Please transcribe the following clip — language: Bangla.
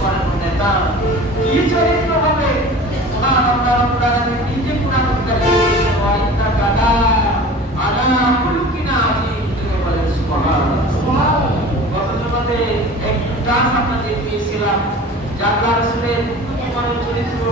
করেন নেতা কি চরিত্র হবে মহান আল্লাহ রাব্বুল আলামিন নিজে কুরআন কারীমে ওয়া ইন্নাকা আলা খুলুকিন আযীম তুমি বলেন সুবহানাল্লাহ। গত জমাতে একটু ক্লাস আপনাদের দিয়েছিলাম যে আল্লাহ রাসূলের চরিত্র